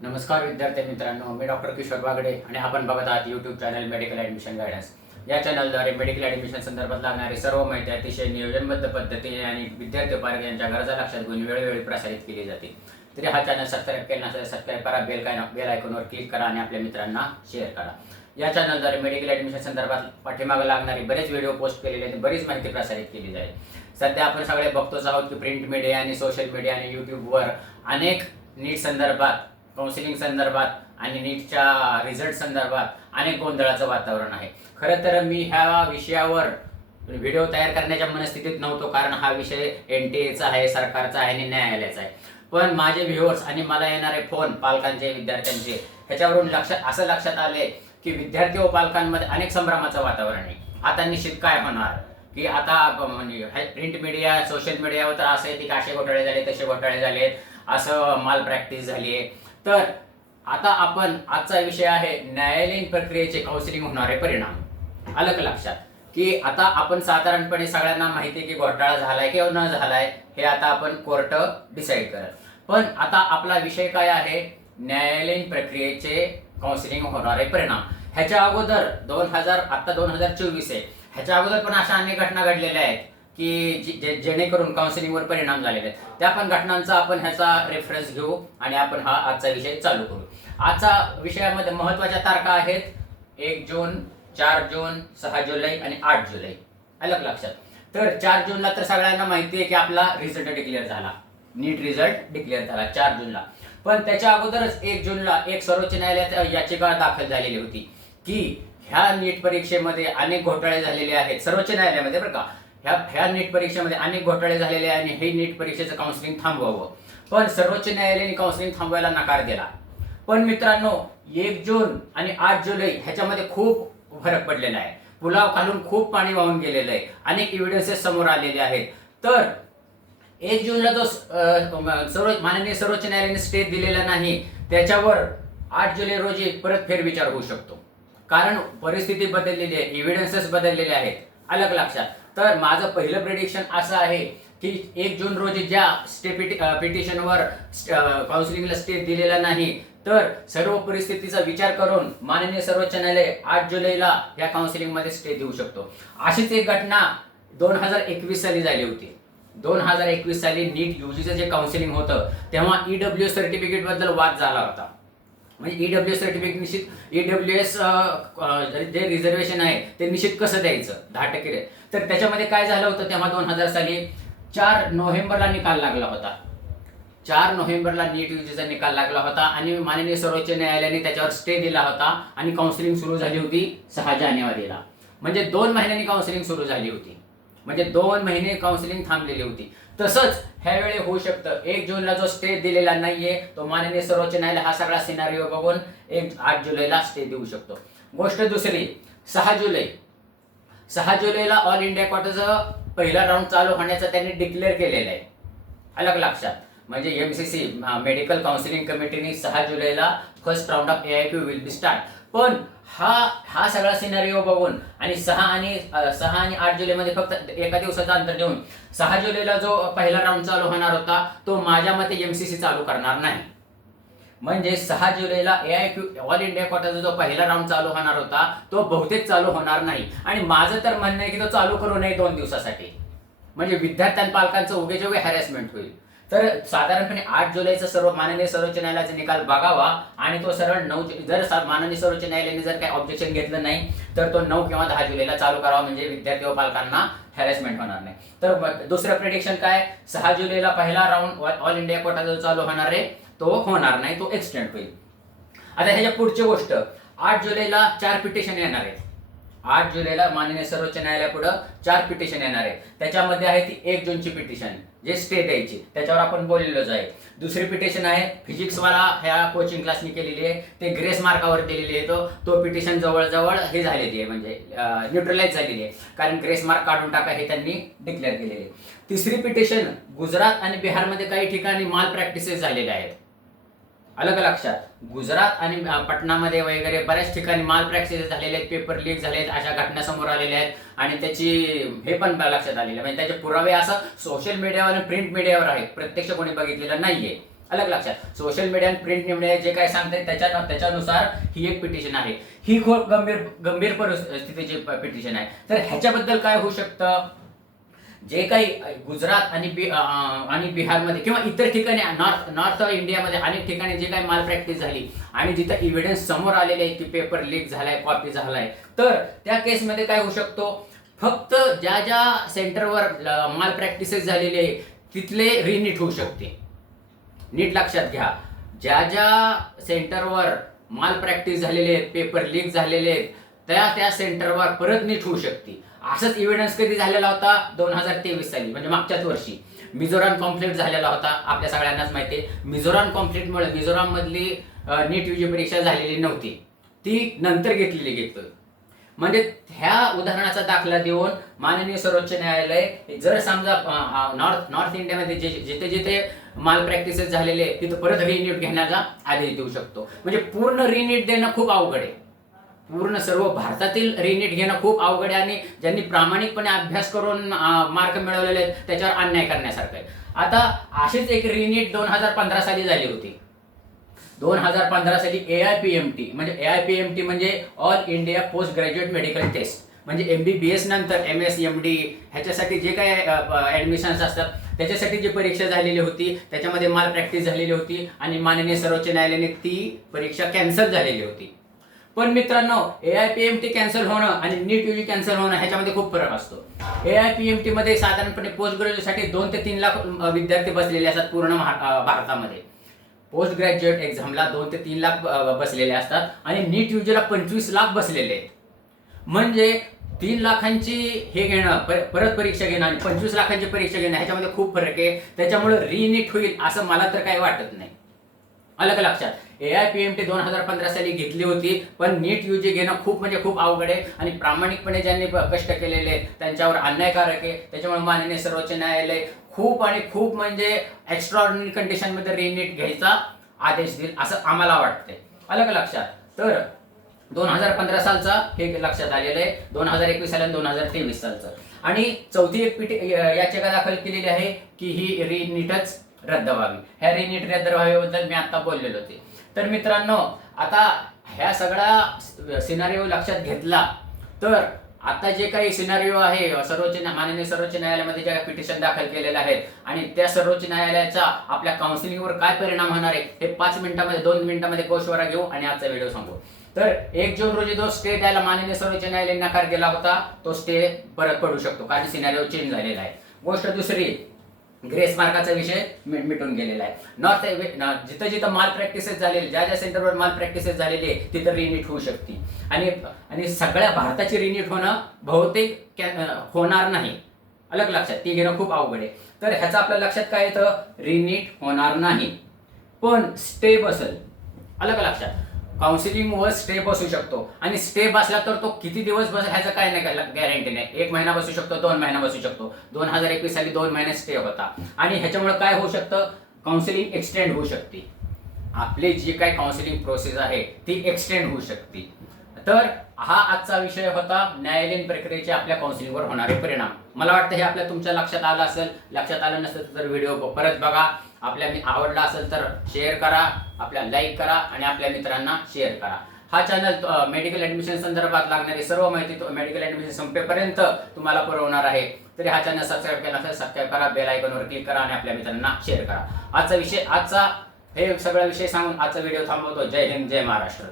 नमस्कार विद्यार्थी मित्रांनो मी डॉक्टर किशोर बागडे आणि आपण बघत आहात YouTube channel medical admission guidance या चॅनलद्वारे मेडिकल ॲडमिशन संदर्भात लागणारी सर्व माहिती अतिशय नियोजनबद्ध पद्धतीने आणि विद्यार्थी पालक यांच्या गरजा लक्षात घेऊन वेळोवेळी प्रसारित केली जाते. तरी हा चॅनल सबस्क्राईब केला नसेल सबस्क्राईब करा बेल काय बेल आयकॉनवर क्लिक करा आणि आपल्या मित्रांना शेअर करा. या चॅनलद्वारे मेडिकल ॲडमिशन संदर्भात पाठीमागे लागणारी बरेच व्हिडिओ पोस्ट केलेले आहेत बरीच माहिती प्रसारित केली जाईल. सध्या आपण सगळे बघतोच आहोत की प्रिंट मीडिया आणि सोशल मीडिया आणि यूट्यूबवर अनेक नीट संदर्भात काउन्सिलिंग संदर्भात आणि नीटच्या रिझल्ट संदर्भात अनेक गोंधळाचं वातावरण आहे. खरं तर मी ह्या विषयावर व्हिडिओ तयार करण्याच्या मनस्थितीत नव्हतो कारण हा विषय एन टी एचा आहे सरकारचा आहे आणि न्यायालयाचा आहे. पण माझे व्ह्युअर्स आणि मला येणारे फोन पालकांचे विद्यार्थ्यांचे ह्याच्यावरून लक्षात असं लक्षात आले की विद्यार्थी व पालकांमध्ये अनेक संभ्रमाचं वातावरण आहे. आता निश्चित काय होणार? की आता म्हणजे प्रिंट मीडिया सोशल मीडियावर तर असं आहे की असे घोटाळे झाले तसे घोटाळे झाले असं माल प्रॅक्टिस झाली आहे तर आता आपण आजचा विषय आहे न्यायालयीन प्रक्रियेचे काउन्सिलिंग होणारे परिणाम. आलं लक्षात की आता आपण साधारणपणे सगळ्यांना माहिती आहे की घोटाळा झालाय किंवा न झालाय हे आता आपण कोर्ट डिसाईड करत. पण आता आपला विषय काय आहे? न्यायालयीन प्रक्रियेचे काउन्सिलिंग होणारे परिणाम. ह्याच्या अगोदर दोन हजार आता दोन हजार चोवीस आहे. ह्याच्या अगोदर पण अशा अनेक घटना घडलेल्या आहेत. की जे- जेणेकरून काउन्सिलिंगवर परिणाम झालेले आहेत. त्या पण घटनांचा आपण ह्याचा रेफरन्स घेऊ आणि आपण हा आजचा विषय चालू करू. आजचा विषयामध्ये महत्त्वाच्या तारखा आहेत. एक जून चार जून सहा जुलै आणि आठ जुलै. आलं लक्षात. तर चार जूनला तर सगळ्यांना माहिती आहे की आपला रिझल्ट डिक्लेअर झाला. नीट रिझल्ट डिक्लेअर झाला चार जूनला. पण त्याच्या अगोदरच एक जूनला एक सर्वोच्च न्यायालयात याचिका दाखल झालेली होती. की ह्या नीट परीक्षेमध्ये अनेक घोटाळे झालेले आहेत. सर्वोच्च न्यायालयामध्ये बरं का. ह्या ह्या नीट परीक्षेमध्ये अनेक घोटाळे झालेले आहे आणि हे नीट परीक्षेचं काउन्सिलिंग थांबवावं. पण सर्वोच्च न्यायालयाने काउन्सिलिंग थांबवायला नकार दिला. पण मित्रांनो एक जून आणि आठ जुलै ह्याच्यामध्ये खूप फरक पडलेला आहे. पुलाव खालून खूप पाणी वाहून गेलेलं आहे. अनेक एव्हिडन्सेस समोर आलेले आहेत. तर एक जूनला जो सर्व माननीय सर्वोच्च न्यायालयाने स्टे दिलेला नाही त्याच्यावर आठ जुलै रोजी परत फेरविचार होऊ शकतो. कारण परिस्थिती बदललेली आहे एव्हिडन्सेस बदललेले आहेत अलग लक्षात. तर माझं पहिलं प्रिडिक्शन असं आहे की एक जून रोजी ज्या स्टे पिटिशनवर काउन्सिलिंगला स्टे दिलेला नाही तर सर्व परिस्थितीचा विचार करून माननीय सर्वोच्च न्यायालय आठ जुलैला या काउन्सिलिंगमध्ये स्टे देऊ शकतो. अशीच एक घटना दोन हजार एकवीस साली झाली होती. दोन हजार एकवीस साली नीट युजीचं जे काउन्सिलिंग होतं तेव्हा ईडब्ल्यू सर्टिफिकेटबद्दल वाद झाला होता. म्हणजे ईडब्ल्यू सर्टिफिकेट निश्चित ईडब्ल्यू एस जे रिझर्वेशन आहे ते निश्चित कसं द्यायचं? दहा टक्के तर त्याच्यामध्ये काय झालं होतं तेव्हा दोन हजार साली चार नोव्हेंबरला निकाल लागला होता. चार नोव्हेंबरला नीट युजीचा निकाल लागला होता आणि माननीय सर्वोच्च न्यायालयाने त्याच्यावर स्टे दिला होता आणि काउन्सिलिंग सुरू झाली होती सहा जानेवारीला. म्हणजे दोन महिन्यांनी काउन्सिलिंग सुरू झाली होती. म्हणजे दोन महिने काउन्सिलिंग थांबलेली होती. तसंच ह्यावेळी होऊ शकतं. एक जूनला जो स्टे दिलेला नाहीये तो माननीय सर्वोच्च न्यायालय हा सगळा सिनारिओ बघून एक आठ जुलैला स्टे देऊ शकतो. गोष्ट दुसरी सहा जुलै. सहा जुलैला ऑल इंडिया क्वार्टरचं पहिला राऊंड चालू होण्याचं त्यांनी डिक्लेअर केलेलं आहे. अलग लक्षात. म्हणजे M C C medical counselling कमिटीने सहा जुलैला first round of A I Q will be start पण हा हा सगळा सिनारिओ बघून आणि सहा आणि सहा आणि आठ जुलैमध्ये फक्त एका दिवसाचं अंतर देऊन सहा जुलैला जो पहिला राऊंड चालू होणार होता तो माझ्या मते एमसीसी चालू करणार नाही. म्हणजे सहा जुलैला A I Q all India कोटाचा जो पहिला राऊंड चालू होणार होता तो बहुतेक चालू होणार नाही. आणि माझं तर म्हणणं आहे की तो चालू करू नये दोन दिवसासाठी. म्हणजे विद्यार्थ्यां पालकांचं उगे उगे हॅरॅसमेंट होईल. तर साधारणपणे आठ जुलैचा सर्व माननीय सर्वोच्च न्यायालयाचा निकाल बघावा आणि तो सरळ नऊ जर माननीय सर्वोच्च न्यायालयाने जर काही ऑब्जेक्शन घेतलं नाही तर तो नऊ किंवा दहा जुलैला चालू करावा. म्हणजे विद्यार्थी व पालकांना हॅरेसमेंट होणार नाही. तर दुसरं प्रिडिक्शन काय? सहा जुलैला पहिला राऊंड ऑल इंडिया कोटा जो चालू होणार आहे तो होणार नाही तो एक्सटेंड होईल. आता ह्याच्या पुढची गोष्ट. आठ जुलैला चार पिटिशन येणार आहेत. आठ जुलैला माननीय सर्वोच्च न्यायालयापुढं चार पिटिशन येणार आहे. त्याच्यामध्ये आहे ती एक जूनची पिटिशन जे स्टे द्यायची. त्याच्यावर आपण बोललेलोच आहे. दुसरी पिटिशन आहे फिजिक्सवाला ह्या कोचिंग क्लासनी केलेली आहे. ते ग्रेस मार्कावर दिलेली आहे तो. तो पिटिशन जवळजवळ हे झालेली आहे म्हणजे न्यूट्रलाइज झालेली आहे. कारण ग्रेस मार्क काढून टाका हे त्यांनी डिक्लेअर केलेले आहे. तिसरी पिटिशन गुजरात आणि बिहारमध्ये काही ठिकाणी माल प्रॅक्टिसेस झालेल्या आहेत. अलग लक्षात. गुजरात आणि पटनामध्ये वगैरे बऱ्याच ठिकाणी माल प्रॅक्टिस झालेले आहेत पेपर लीक झाले आहेत अशा घटना समोर आलेल्या आहेत. आणि त्याची हे पण लक्षात आलेलं म्हणजे त्याचे पुरावे असं सोशल मीडियावर आणि प्रिंट मीडियावर आहे प्रत्यक्ष कोणी बघितलेलं नाहीये. अलग लक्षात. सोशल मीडिया आणि प्रिंट मीडिया जे काय सांगते त्याच्या त्याच्यानुसार ही एक पिटिशन आहे. ही खूप गंभीर गंभीर परिस्थितीची पिटिशन आहे. तर ह्याच्याबद्दल काय होऊ शकतं? जे काही गुजरात आणि बि आणि बिहारमध्ये किंवा इतर ठिकाणी नॉर्थ नॉर्थ इंडियामध्ये अनेक ठिकाणी जे काही माल प्रॅक्टिस झाली आणि जिथं इव्हिडन्स समोर आलेले आहे की पेपर लीक झालाय कॉपी झालाय तर त्या केसमध्ये काय होऊ शकतो? फक्त ज्या ज्या सेंटरवर माल प्रॅक्टिसेस झालेले आहे तिथले रिनीट होऊ शकते. नीट लक्षात घ्या. ज्या ज्या सेंटरवर माल प्रॅक्टिस झालेले आहेत पेपर लीक झालेले आहेत त्या त्या सेंटरवर परत नीट होऊ शकते. असंच इव्हिडन्स कधी झालेला होता? दोन हजार तेवीस साली म्हणजे मागच्याच वर्षी. मिझोराम कॉम्प्लीट झालेला होता आपल्या सगळ्यांनाच माहिती आहे मिझोराम कॉम्प्लीटमुळे मिझोराममधली नीट युजी परीक्षा झालेली नव्हती. ती नंतर घेतलेली घेतोय म्हणजे ह्या उदाहरणाचा दाखला देऊन माननीय सर्वोच्च न्यायालय जर समजा नॉर्थ नॉर्थ इंडियामध्ये जे जिथे जिथे माल प्रॅक्टिसेस झालेले तिथं परत रिनीट घेण्याचा आदेश देऊ शकतो. म्हणजे पूर्ण रिनीट देणं खूप अवघड आहे. पूर्ण सर्व भारतातील रिनेट घेणं खूप अवघड आहे आणि ज्यांनी प्रामाणिकपणे अभ्यास करून मार्क मिळवलेले आहेत त्याच्यावर अन्याय करण्यासारखं आहे. आता अशीच एक रिनेट दोन हजार पंधरा साली झाली होती. दोन हजार पंधरा साली A I P M T म्हणजे A I P M T म्हणजे all India post graduate medical test म्हणजे एम बी बी एस नंतर एम एस एम डी ह्याच्यासाठी जे काय ॲडमिशन्स असतात त्याच्यासाठी जी परीक्षा झालेली होती त्याच्यामध्ये माल प्रॅक्टिस झालेली होती आणि माननीय सर्वोच्च न्यायालयाने ती परीक्षा कॅन्सल झालेली होती. पण मित्रांनो A I P M T cancel होणं आणि नीट युजी कॅन्सल होणं ह्याच्यामध्ये खूप फरक असतो. A I P M T मध्ये साधारणपणे पोस्ट ग्रॅज्युएटसाठी दोन ते तीन लाख विद्यार्थी बसलेले असतात पूर्ण भारतामध्ये. पोस्ट ग्रॅज्युएट एक्झामला दोन ते तीन लाख बसलेले असतात आणि नीट युजीला पंचवीस लाख बसलेले आहेत. म्हणजे तीन लाखांची हे घेणं परत परीक्षा घेणं आणि पंचवीस लाखांची परीक्षा घेणं ह्याच्यामध्ये खूप फरक आहे. त्याच्यामुळे रिनीट होईल असं मला तर काही वाटत नाही. अलग लक्षात. A I P M T दोन हजार पंधरा साली घेतली होती पण नीट युजी घेणं खूप म्हणजे खूप अवघड आहे. आणि प्रामाणिकपणे ज्यांनी कष्ट केलेले आहेत त्यांच्यावर अन्यायकारक आहे. त्याच्यामुळे माननीय सर्वोच्च न्यायालय खूप आणि खूप म्हणजे एक्स्ट्रॉर्डनरी कंडिशनमध्ये रिनीट घ्यायचा आदेश देईल असं आम्हाला वाटतंय. अलग लक्षात. तर दोन हजार पंधरा सालचा हे लक्षात आलेलं आहे. दोन हजार एकवीस साल आणि दोन हजार तेवीस सालचं. आणि चौथी एक पीठ याचिका दाखल केलेली आहे की ही रिनीटच रद्द व्हावी. ह्या रिनीट रद्द व्हावीबद्दल मी आता बोललेलो होते. तर मित्रांनो आता ह्या सगळा सिनारिओ लक्षात घेतला तर आता जे काही सिनारिओ आहे सर्वोच्च माननीय सर्वोच्च न्यायालयामध्ये ज्या पिटिशन दाखल केलेल्या आहेत आणि त्या सर्वोच्च न्यायालयाचा आपल्या काउन्सिलिंगवर काय परिणाम होणार आहे हे पाच मिनिटामध्ये दोन मिनिटामध्ये कोशवरा घेऊ आणि आजचा व्हिडिओ सांगू. तर एक जून रोजी जो स्टे द्यायला माननीय सर्वोच्च न्यायालयाने नकार दिला होता तो स्टे परत पडू शकतो कारण सिनारिओ चेंज झालेला आहे. गोष्ट दुसरी ग्रेस मार्काचा विषय मिटून गेलेला आहे. नॉर्थ जिथं जिथं माल प्रॅक्टिसेस झालेले ज्या ज्या सेंटरवर माल प्रॅक्टिसेस झालेली आहे तिथं रिनीट होऊ शकते. आणि आणि सगळ्या भारताची रिनीट होणं बहुतेक कॅ- होणार नाही. अलग लक्षात ती घेणं खूप अवघड आहे. तर ह्याचं आपल्या लक्षात काय येतं? रिनीट होणार नाही. पण स्टे बसल. अलग लक्षात. काउन्सिलिंग वर स्टे बसू शकतो. आणि स्टे बसला तर तो किती दिवस बस ह्याचं काय नाही गॅरंटी नाही. एक महिना बसू शकतो दोन महिना बसू शकतो. दोन हजार एकवीस साली दोन महिने स्टे होता. आणि ह्याच्यामुळे काय होऊ शकतं? काउन्सिलिंग एक्सटेंड होऊ शकते. आपली जी काय काउन्सिलिंग प्रोसेस आहे ती एक्सटेंड होऊ शकते. तर हा आजचा विषय होता. न्यायालयीन प्रक्रियेचे आपल्या काउन्सिलिंगवर होणारे परिणाम. मला वाटतं हे आपल्या तुमच्या लक्षात आलं असेल. लक्षात आलं नसेल तर व्हिडिओ परत बघा. आपल्या मी आवडला असेल तर शेअर करा. आपल्या लाईक करा आणि आपल्या मित्रांना शेअर करा. हा चॅनल मेडिकल ऍडमिशन संदर्भात लागणारी सर्व माहिती मेडिकल ऍडमिशन संपेपर्यंत तुम्हाला पुरवणार आहे. तरी हा चॅनल सबस्क्राईब केला असेल सबस्क्राईब करा बेल आयकॉनवर क्लिक करा आणि आपल्या मित्रांना शेअर करा. आजचा विषय आजचा हे सगळा विषय सांगून आजचा व्हिडिओ थांबवतो. जय हिंद जय महाराष्ट्र.